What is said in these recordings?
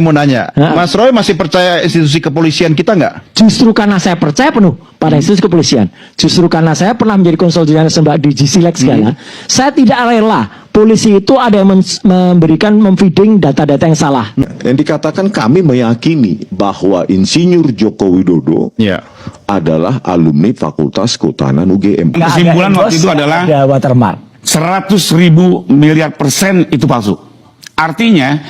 Saya mau nanya, Mas Roy masih percaya institusi kepolisian kita nggak? Justru karena saya percaya penuh pada institusi kepolisian, justru karena saya pernah menjadi konsultan Mbak di Silex segala, saya tidak rela polisi itu ada yang memfeeding data-data yang salah. Yang dikatakan kami meyakini bahwa Insinyur Joko Widodo adalah alumni Fakultas Kehutanan UGM. Kesimpulan waktu itu adalah ada watermark. 100.000 miliar % itu palsu. Artinya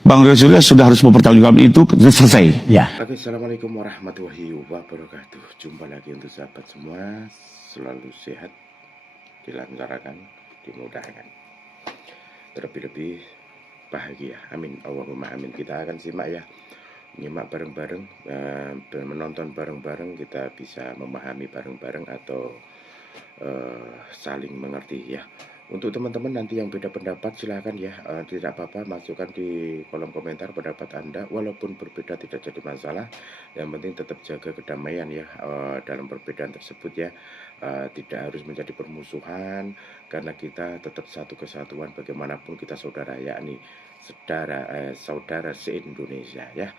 Bang Rio Suryo sudah harus mempertanggungjawabkan itu selesai. Ya. Oke, assalamualaikum warahmatullahi wabarakatuh. Jumpa lagi untuk sahabat semua, selalu sehat, dilancarkan, dimudahkan, terlebih-lebih bahagia. Amin, Allahumma amin. Kita akan simak ya, nyimak bareng-bareng, menonton bareng-bareng, kita bisa memahami bareng-bareng atau saling mengerti ya. Untuk teman-teman nanti yang beda pendapat silahkan ya, tidak apa-apa, masukkan di kolom komentar pendapat Anda. Walaupun berbeda tidak jadi masalah, yang penting tetap jaga kedamaian ya dalam perbedaan tersebut ya. Tidak harus menjadi permusuhan, karena kita tetap satu kesatuan, bagaimanapun kita saudara, yakni saudara se-Indonesia ya.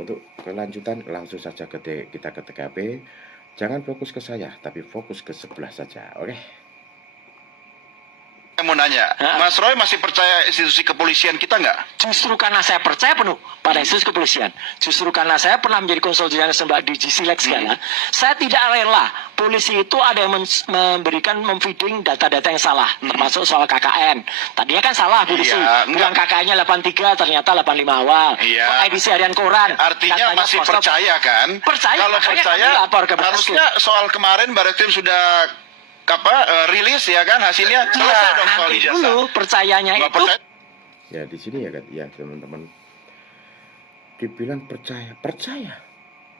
Untuk kelanjutan langsung saja kita ke TKP. Jangan fokus ke saya, tapi fokus ke sebelah saja, oke? Saya mau nanya, Mas Roy masih percaya institusi kepolisian kita nggak? Justru karena saya percaya penuh pada institusi kepolisian, justru karena saya pernah menjadi konsultan Mbak di Silex segala, saya tidak rela polisi itu ada yang memfeeding data-data yang salah, termasuk soal KKN. Tadinya kan salah polisi, bilang KKN-nya 83, ternyata 85 awal. Edisi harian koran. Artinya masih percaya kan? Percaya. Kalau percaya, harusnya soal kemarin Barreskrim sudah rilis ya kan, hasilnya selesai dong soal ijazah. Dulu percayanya Nggak itu percaya. Ya di sini ya kan, ya teman-teman, dibilang percaya,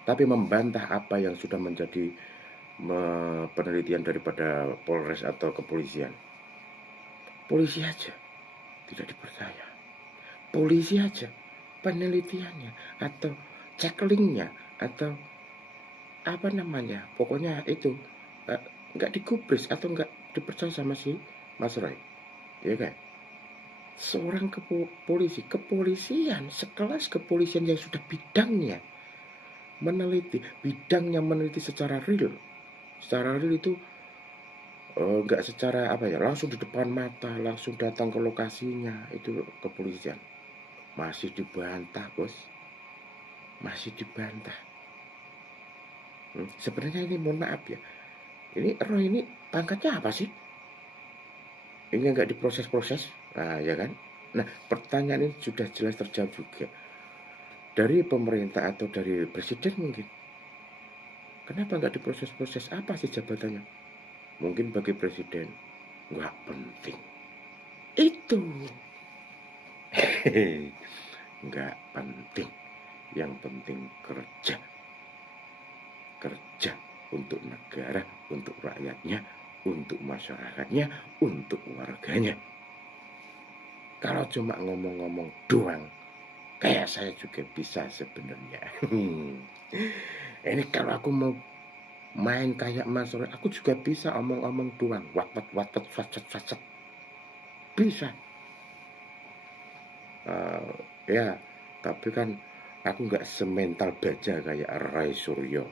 tapi membantah apa yang sudah menjadi penelitian daripada Polres atau kepolisian. Polisi aja tidak dipercaya, polisi aja penelitiannya atau checklingnya atau apa namanya, pokoknya itu nggak digubris atau nggak dipercaya sama si Mas Roy, ya kan? Seorang kepolisian sekelas kepolisian yang sudah bidangnya meneliti secara real itu nggak secara apa ya, langsung di depan mata, langsung datang ke lokasinya, itu kepolisian masih dibantah, bos, masih dibantah. Sebenarnya ini mohon maaf ya, ini Roy ini pangkatnya apa sih? Ini nggak diproses-proses, ya kan? Nah, pertanyaan ini sudah jelas terjawab juga dari pemerintah atau dari presiden mungkin. Kenapa nggak diproses-proses? Apa sih jabatannya? Mungkin bagi presiden nggak penting. Itu nggak penting. Yang penting kerja untuk negara, untuk rakyatnya, untuk masyarakatnya, untuk warganya. Kalau cuma ngomong-ngomong doang, kayak saya juga bisa sebenarnya. Ini kalau aku mau main kayak Mas Roy, aku juga bisa omong-omong doang, watet, facet, bisa. Ya, tapi kan aku nggak semental baja kayak Roy Suryo.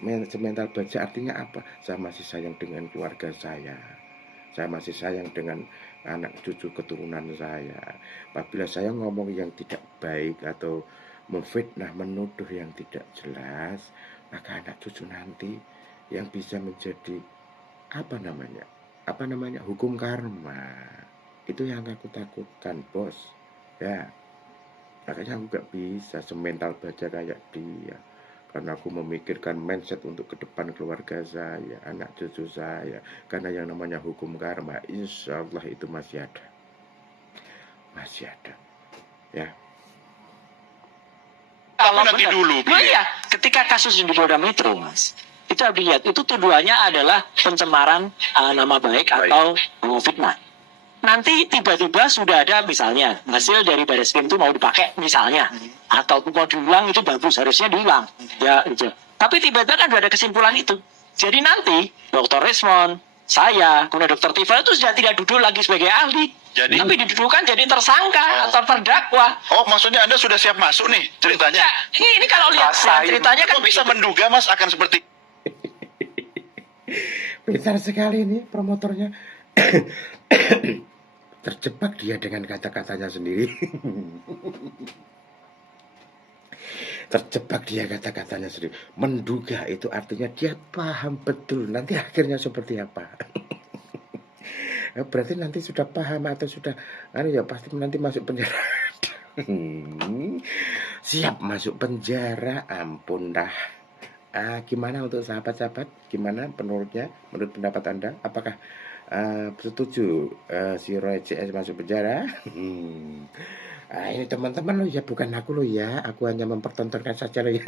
Semental baja artinya apa? Saya masih sayang dengan keluarga saya masih sayang dengan anak cucu keturunan saya. Apabila saya ngomong yang tidak baik atau memfitnah, menuduh yang tidak jelas, maka anak cucu nanti yang bisa menjadi apa namanya hukum karma. Itu yang aku takutkan, bos ya. Makanya aku gak bisa semental baja kayak dia, karena aku memikirkan mindset untuk ke depan keluarga saya, anak cucu saya. Karena yang namanya hukum karma, insya Allah itu masih ada ya. kalau nanti benar. dulu, Iya, ketika kasus di Polda Metro, Mas, itu harus dilihat, itu tuduhannya adalah pencemaran nama baik atau fitnah. Nanti tiba-tiba sudah ada misalnya hasil dari Barreskrim itu mau dipakai misalnya, atau mau diulang, itu bagus, harusnya diulang ya itu. Tapi tiba-tiba kan sudah ada kesimpulan itu. Jadi nanti Dr. Resmond, saya, kemudian Dr. Tifa itu sudah tidak duduk lagi sebagai ahli, Jadi, Tapi didudukan jadi tersangka atau terdakwa. oh maksudnya Anda sudah siap masuk nih ceritanya? Ya, ini kalau lihat ceritanya kan Kok bisa menduga Mas akan seperti Pintar sekali nih promotornya. Terjebak dia dengan kata-katanya sendiri. Terjebak dia kata-katanya sendiri. Menduga itu artinya dia paham betul nanti akhirnya seperti apa. Berarti nanti sudah paham atau sudah ya pasti nanti masuk penjara. Siap masuk penjara, ampun dah. Gimana untuk sahabat-sahabat? Gimana menurut pendapat Anda? Apakah setuju si Roy CS masuk penjara? Ini teman-teman lo ya, bukan aku lo ya. Aku hanya mempertontonkan saja lo ya.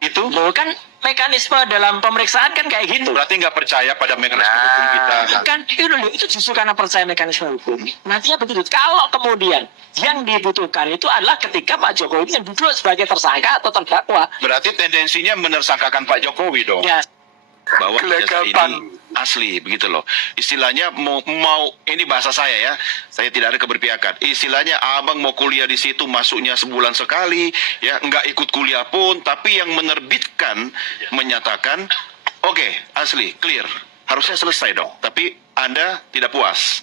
itu? Loh, kan mekanisme dalam pemeriksaan kan kayak gitu. Berarti nggak percaya pada mekanisme hukum kita. Kan itu justru karena percaya mekanisme hukum. Nantinya begitu. Kalau kemudian yang dibutuhkan itu adalah ketika Pak Jokowi yang duduk sebagai tersangka atau terdakwa. Berarti tendensinya menersangkakan Pak Jokowi dong. Ya, Bahwa ijazah ini asli begitu loh. Istilahnya mau ini bahasa saya ya. Saya tidak ada keberpihakan. Istilahnya abang mau kuliah di situ masuknya sebulan sekali, ya nggak ikut kuliah pun, tapi yang menerbitkan menyatakan oke, asli, clear. Harusnya selesai dong. Tapi Anda tidak puas.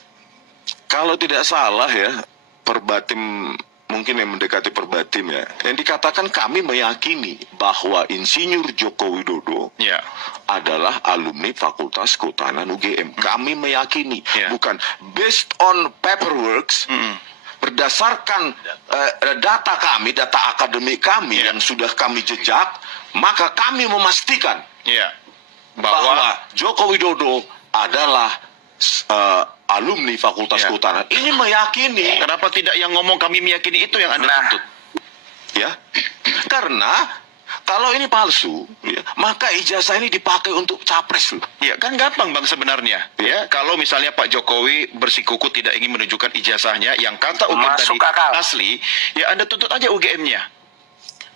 Kalau tidak salah ya, Perbatim mungkin yang mendekati Perbatim ya. Yang dikatakan kami meyakini bahwa Insinyur Joko Widodo Ya. adalah alumni Fakultas Kehutanan UGM. Kami meyakini, Ya. bukan based on paperworks, berdasarkan data kami, data akademik kami yang sudah kami jejak, maka kami memastikan Ya. bahwa Joko Widodo adalah alumni Fakultas Ya. Kehutanan. Ini meyakini. Kenapa tidak yang ngomong kami meyakini itu yang Anda tuntut? Ya, karena kalau ini palsu, ya, maka ijazah ini dipakai untuk capres loh. Ya kan gampang bang sebenarnya. Ya kalau misalnya Pak Jokowi bersikuku tidak ingin menunjukkan ijazahnya yang kata UGM Masuk tadi akal. asli, ya Anda tuntut aja UGM-nya.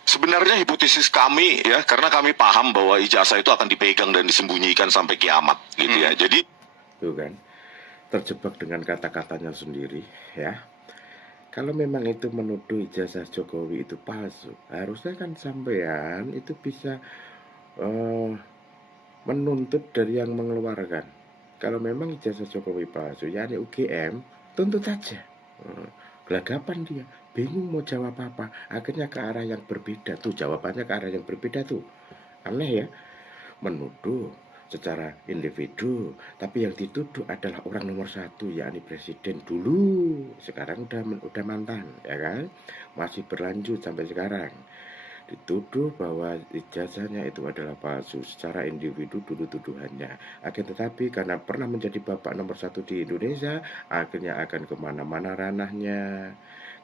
Sebenarnya hipotesis kami ya, karena kami paham bahwa ijazah itu akan dipegang dan disembunyikan sampai kiamat, gitu ya. Jadi Tuh kan, terjebak dengan kata-katanya sendiri ya. Kalau memang itu menuduh ijazah Jokowi itu palsu, harusnya kan sampean itu bisa menuntut dari yang mengeluarkan. Kalau memang ijazah Jokowi palsu, yakni UGM, tuntut aja. Gelagapan dia, bingung mau jawab apa, akhirnya ke arah yang berbeda. Tuh jawabannya ke arah yang berbeda tuh. Aneh ya, menuduh secara individu, tapi yang dituduh adalah orang nomor satu, yakni presiden dulu. Sekarang udah mantan, ya kan? Masih berlanjut sampai sekarang. Dituduh bahwa ijazahnya itu adalah palsu secara individu dulu tuduhannya. Akan tetapi karena pernah menjadi bapak nomor satu di Indonesia, akhirnya akan kemana-mana ranahnya.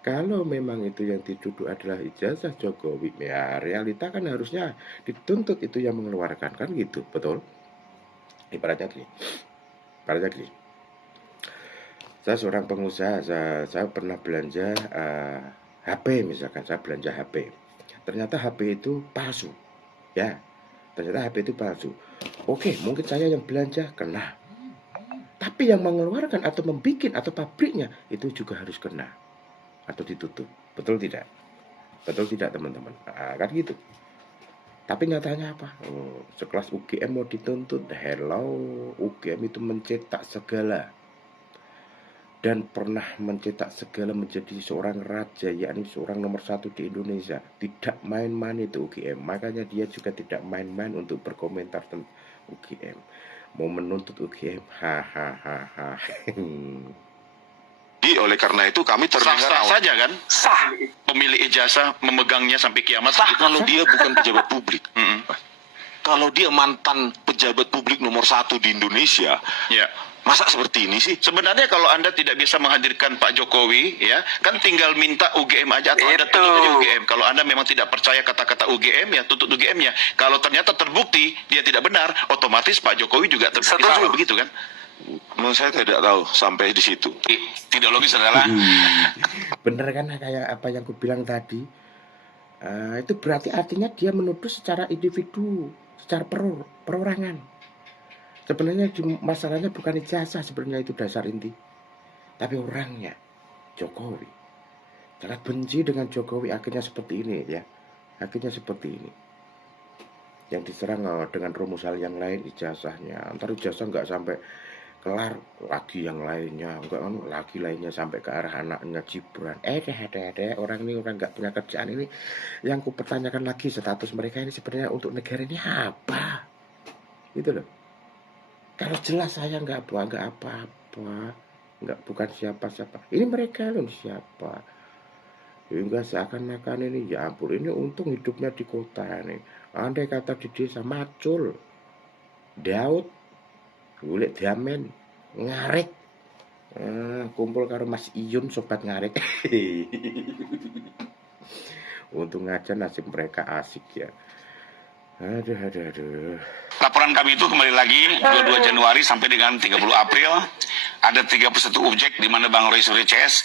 Kalau memang itu yang dituduh adalah ijazah Jokowi, ya realita kan harusnya dituntut itu yang mengeluarkan, kan gitu, betul? Ibaratnya gini, saya seorang pengusaha, saya pernah belanja HP misalkan, saya belanja HP, ternyata HP itu palsu, ya, ternyata HP itu palsu. Oke, mungkin saya yang belanja kena, tapi yang mengeluarkan atau membuat atau pabriknya itu juga harus kena atau ditutup, betul tidak? Betul tidak teman-teman? Kan gitu. Tapi nyatanya apa? Sekelas UGM mau dituntut. Hello, UGM itu mencetak segala. Dan pernah mencetak segala menjadi seorang raja, yakni seorang nomor satu di Indonesia. Tidak main-main itu UGM. Makanya dia juga tidak main-main untuk berkomentar tentang UGM. Mau menuntut UGM. Hahaha. oleh karena itu kami terdengar Sah-sah saja kan? sah. Pemilik ijazah memegangnya sampai kiamat. kalau dia bukan pejabat publik. Kalau dia mantan pejabat publik nomor satu di Indonesia, Ya. masa seperti ini sih? Sebenarnya kalau Anda tidak bisa menghadirkan Pak Jokowi, ya kan tinggal minta UGM aja atau Anda tuntut aja UGM. Kalau Anda memang tidak percaya kata-kata UGM, ya tuntut UGM-nya. Kalau ternyata terbukti dia tidak benar, otomatis Pak Jokowi juga terbukti salah, begitu kan? Menurut saya tidak tahu sampai di situ. Tidak logis adalah Bener kan kayak apa yang aku bilang tadi? Itu berarti artinya dia menuduh secara individu, secara perorangan. Sebenarnya masalahnya bukan ijazah, sebenarnya itu dasar inti. Tapi orangnya Jokowi sangat benci dengan Jokowi, akhirnya seperti ini ya. Akhirnya seperti ini. Yang diserang dengan rumusal yang lain ijazahnya. Ntar ijazah nggak sampai kelar, lagi yang lainnya. Enggak, lagi lainnya sampai ke arah anaknya Gibran. Orang ini orang nggak punya kerjaan ini. Yang ku pertanyakan lagi, status mereka ini sebenarnya untuk negara ini apa? Gitu loh. Kalau jelas saya nggak apa-apa. Nggak, bukan siapa-siapa. Ini mereka loh siapa. Hingga seakan-akan ini, ya ampun, ini untung hidupnya di kota nih. Andai kata di desa macul, Daud, gulik diamen, ngarik, kumpul karo Mas Iyun sobat ngarik. Untung aja nasib mereka asik ya. Aduh. Laporan kami itu kembali lagi 22 Januari sampai dengan 30 April ada 31 objek di mana Bang Roy Suryo CS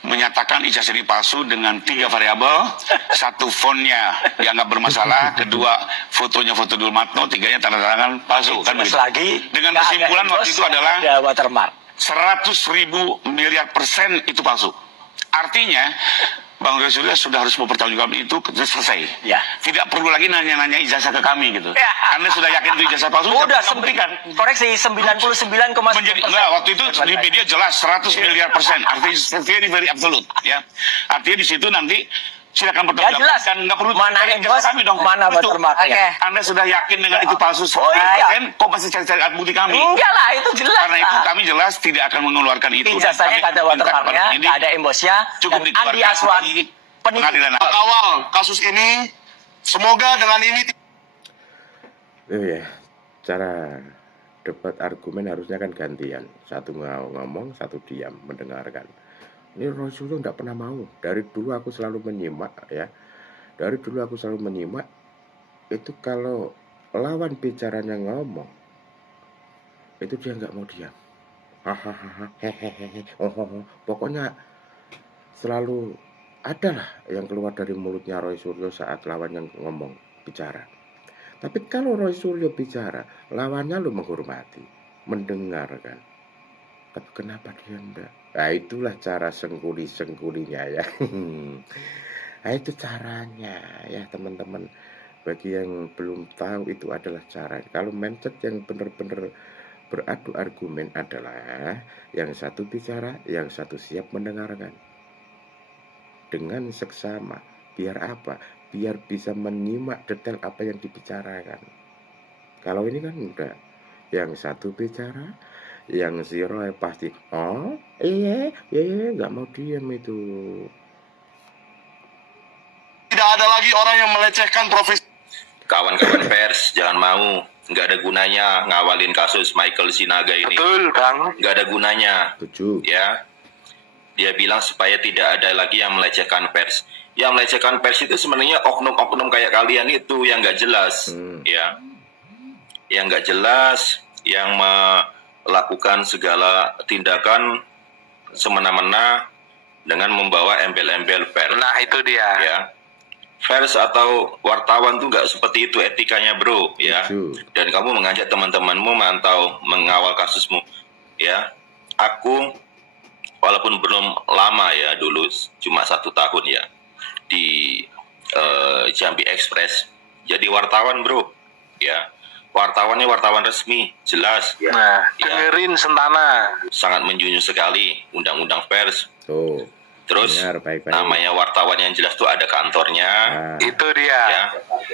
menyatakan ijazah ini palsu dengan 3 variabel. Satu, fontnya dianggap bermasalah, kedua, fotonya foto Dulmatno, tiganya tanda tangan palsu. Kan begitu. Lagi Dengan kesimpulan waktu itu adalah ada watermark. 100.000 miliar % itu palsu. Artinya Bang Roy Suryo sudah harus mempertanggungjawabkan itu selesai. Ya. Tidak perlu lagi nanya-nanya ijazah ke kami gitu. Ya. Anda sudah yakin itu ijazah palsu? Udah buktikan. koreksi 99,9%. Menjadi enggak, waktu itu di media jelas 100 miliar %. Artinya very absolute ya. Artinya di situ nanti silakan Ya jelas. dan nggak perlu Mana tanya endorse, kami dong. mana Betul. watermarknya. Anda sudah yakin dengan itu palsu? Oh, iya. Kok masih cari-cari alat bukti kami? Enggak lah, itu jelas. Karena itu lah. kami jelas tidak akan mengeluarkan itu. Ijazahnya nggak ada watermarknya, Ini nggak ada embosnya, cukup dan dikeluarkan Andi Aswan di penipu. pengadilan. Awal kasus ini, semoga dengan ini Ya, cara debat argumen harusnya kan gantian. Satu ngomong, satu diam, mendengarkan. Ini Roy Suryo nggak pernah mau. Dari dulu aku selalu menyimak ya. Dari dulu aku selalu menyimak. Itu kalau lawan bicaranya ngomong, itu dia nggak mau diam. Hahaha, hehehe, pokoknya selalu adalah yang keluar dari mulutnya Roy Suryo saat lawan yang ngomong, bicara. Tapi kalau Roy Suryo bicara, lawannya lu menghormati, mendengarkan. Tapi kenapa dia enggak? Nah itulah cara sengkuli-sengkulinya ya. Nah itu caranya ya teman-teman. Bagi yang belum tahu itu adalah cara. Kalau mindset yang benar-benar beradu argumen adalah yang satu bicara, yang satu siap mendengarkan. Dengan seksama. Biar apa? Biar bisa menyimak detail apa yang dibicarakan. Kalau ini kan enggak. Yang satu bicara, yang si Roy pasti, oh iya, nggak mau diam itu. tidak ada lagi orang yang melecehkan profesi. Kawan-kawan pers, jangan mau. Nggak ada gunanya ngawalin kasus Michael Sinaga ini. Betul, Kang. Nggak ada gunanya. Setuju. Ya, dia bilang supaya tidak ada lagi yang melecehkan pers. Yang melecehkan pers itu sebenarnya oknum-oknum kayak kalian itu yang nggak jelas. Ya, yang nggak jelas, yang melakukan segala tindakan semena-mena dengan membawa embel-embel pers. Nah, itu dia. Ya, pers atau wartawan tuh nggak seperti itu etikanya, bro. Ya, dan kamu mengajak teman-temanmu mantau mengawal kasusmu. Ya, aku walaupun belum lama ya, dulu cuma 1 tahun ya di Jambi Express jadi wartawan, bro. Ya, wartawannya wartawan resmi, jelas. Nah, Ya, dengerin Sentana. sangat menjunjung sekali undang-undang pers. Tuh. Terus Benar, baik-baik. namanya wartawan yang jelas tuh ada kantornya, Nah, Itu dia. ya,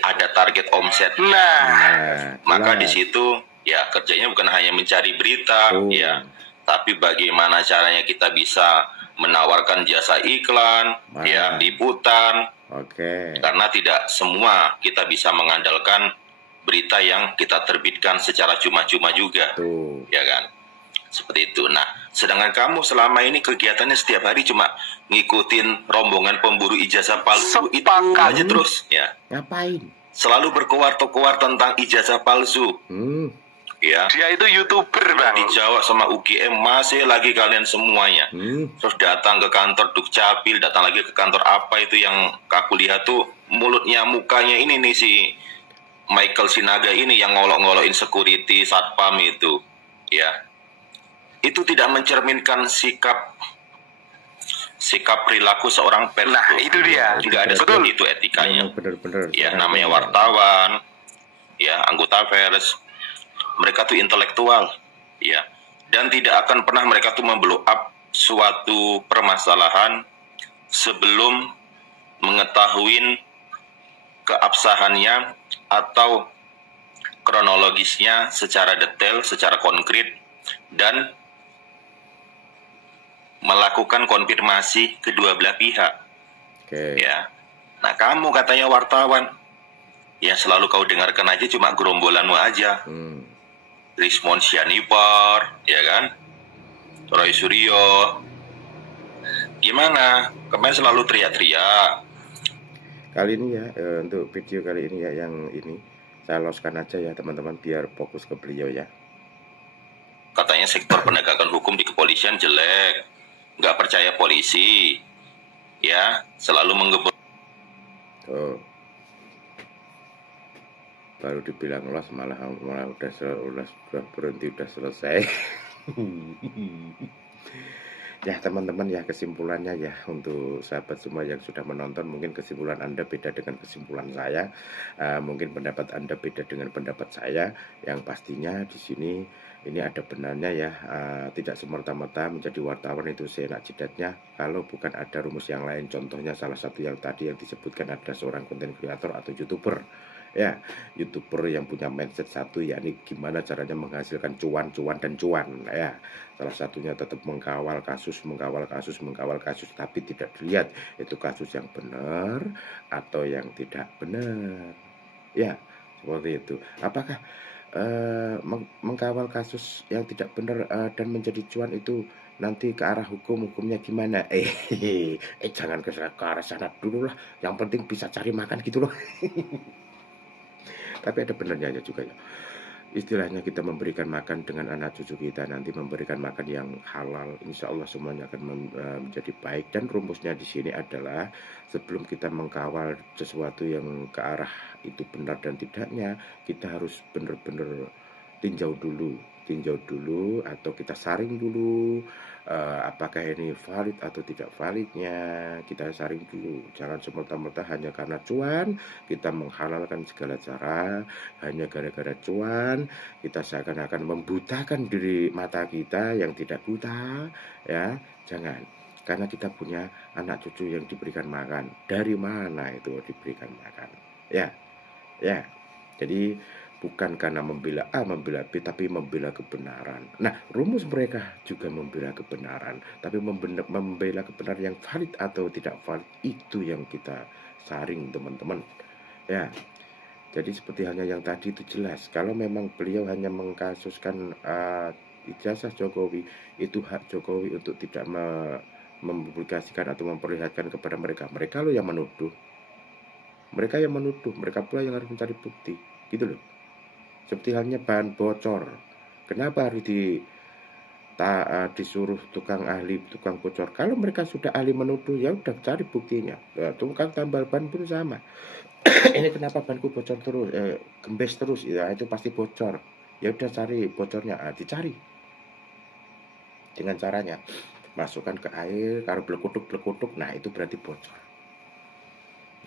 ada target omset. Nah, Maka jelas. di situ ya kerjanya bukan hanya mencari berita, Oh. ya, tapi bagaimana caranya kita bisa menawarkan jasa iklan, Wah. ya, liputan. Oke. Karena tidak semua kita bisa mengandalkan berita yang kita terbitkan secara cuma-cuma juga, Tuh. ya kan? Seperti itu. Nah, sedangkan kamu selama ini kegiatannya setiap hari cuma ngikutin rombongan pemburu ijazah palsu itu Sepakat. aja terus, ya. Ngapain? Selalu berkuar-kuar tentang ijazah palsu, ya. dia itu YouTuber, Bang. Dijawab sama UGM masih lagi kalian semuanya. Terus datang ke kantor Dukcapil, datang lagi ke kantor apa itu yang aku lihat tuh mulutnya mukanya ini nih si Michael Sinaga ini yang ngolok-ngolokin security satpam itu, ya. itu tidak mencerminkan sikap perilaku seorang pers. Nah, itu dia. Tidak ada Betul. seperti itu etikanya. Benar-benar. Ya, namanya wartawan, ya, anggota pers, mereka tuh intelektual, ya, dan tidak akan pernah mereka tuh memblow up suatu permasalahan sebelum mengetahui keabsahannya atau kronologisnya secara detail, secara konkret, dan melakukan konfirmasi kedua belah pihak. Oke. Ya, nah kamu katanya wartawan, ya selalu kau dengarkan aja cuma gerombolanmu aja. Rismon Sianipar, ya kan? Roy Suryo, gimana? Kemarin selalu teriak-teriak. Kali ini ya, untuk video kali ini ya, yang ini saya loskan aja ya teman-teman, biar fokus ke beliau ya. Katanya sektor penegakan hukum di kepolisian jelek, nggak percaya polisi, ya selalu menggebor. Oh, baru dibilang los malah udah berhenti, udah selesai. Ya teman-teman ya, kesimpulannya ya untuk sahabat semua yang sudah menonton, mungkin kesimpulan Anda beda dengan kesimpulan saya, mungkin pendapat Anda beda dengan pendapat saya. Yang pastinya di sini ini ada benarnya ya, tidak semerta-merta menjadi wartawan itu seenak jidatnya kalau bukan ada rumus yang lain. Contohnya salah satu yang tadi yang disebutkan, ada seorang konten kreator atau YouTuber. Ya, YouTuber yang punya mindset satu, yakni gimana caranya menghasilkan cuan ya. Salah satunya tetap mengkawal kasus, tapi tidak dilihat itu kasus yang benar atau yang tidak benar. Ya, seperti itu. Apakah mengkawal kasus yang tidak benar dan menjadi cuan itu nanti ke arah hukumnya gimana? Jangan ke arah sana dulu lah. Yang penting bisa cari makan gitu loh. Tapi ada benarnya juga ya. Istilahnya kita memberikan makan dengan anak cucu kita, nanti memberikan makan yang halal, insya Allah semuanya akan menjadi baik. Dan rumusnya di sini adalah sebelum kita mengkawal sesuatu yang ke arah itu benar dan tidaknya, kita harus benar-benar tinjau dulu atau kita saring dulu, apakah ini valid atau tidak validnya. Kita saring dulu, jangan semerta-merta hanya karena cuan kita menghalalkan segala cara. Hanya gara-gara cuan kita seakan-akan membutakan diri mata kita yang tidak buta, ya. Jangan, karena kita punya anak cucu yang diberikan makan. Dari mana itu diberikan makan? Ya, jadi bukan karena membela A, membela B, tapi membela kebenaran. Nah, rumus mereka juga membela kebenaran, tapi membela kebenaran yang valid atau tidak valid, itu yang kita saring teman-teman. Ya, jadi seperti halnya yang tadi itu jelas, kalau memang beliau hanya mengkasuskan ijazah Jokowi, itu hak Jokowi untuk tidak mempublikasikan atau memperlihatkan kepada mereka. Mereka loh yang menuduh, mereka pula yang harus mencari bukti, gitu loh. Seperti halnya bahan bocor, kenapa harus disuruh tukang bocor? Kalau mereka sudah ahli menuduh, ya udah cari buktinya. Tukang tambal ban pun sama. Ini kenapa banku bocor terus, gembes terus, ya itu pasti bocor. Ya udah cari bocornya, dicari. Dengan caranya masukkan ke air, kalau belekutuk, nah itu berarti bocor.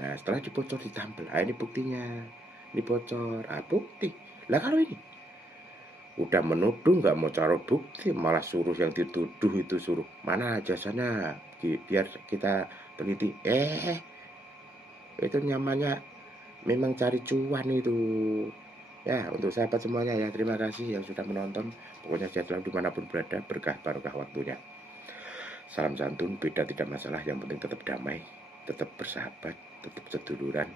Nah setelah dibocor ditampil, ini buktinya, ini bocor, bukti. Lah kalau ini udah menuduh, nggak mau cari bukti, malah suruh yang dituduh itu suruh mana jasanya biar kita teliti. Itu namanya memang cari cuan itu. Ya, untuk sahabat semuanya ya, terima kasih yang sudah menonton. Pokoknya sehat selalu dimanapun berada, berkah barokah waktunya. Salam santun, beda tidak masalah, yang penting tetap damai, tetap bersahabat, tetap seduluran.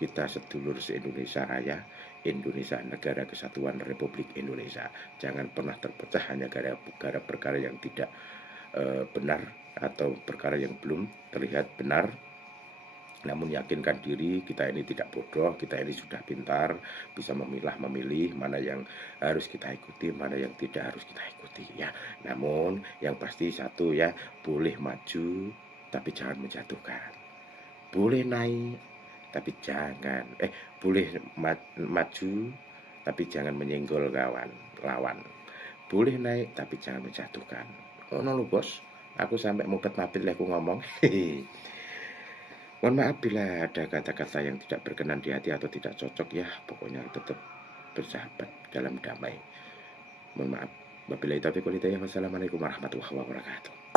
Kita sedulur se-Indonesia Raya, Indonesia Negara Kesatuan Republik Indonesia. Jangan pernah terpecah hanya gara-gara perkara yang tidak benar atau perkara yang belum terlihat benar. Namun yakinkan diri, kita ini tidak bodoh, kita ini sudah pintar, bisa memilih mana yang harus kita ikuti, mana yang tidak harus kita ikuti ya. Namun yang pasti satu ya, boleh maju tapi jangan menjatuhkan. Boleh naik tapi jangan boleh maju tapi jangan menyenggol lawan. boleh naik tapi jangan menjatuhkan. Oh no bos, aku sampai mupet mapit aku ngomong. Mohon maaf bila ada kata-kata yang tidak berkenan di hati atau tidak cocok ya, pokoknya tetap bersahabat dalam damai. Mohon maaf. Wabillahi taufiq wal hidayah. Wassalamualaikum warahmatullahi wabarakatuh.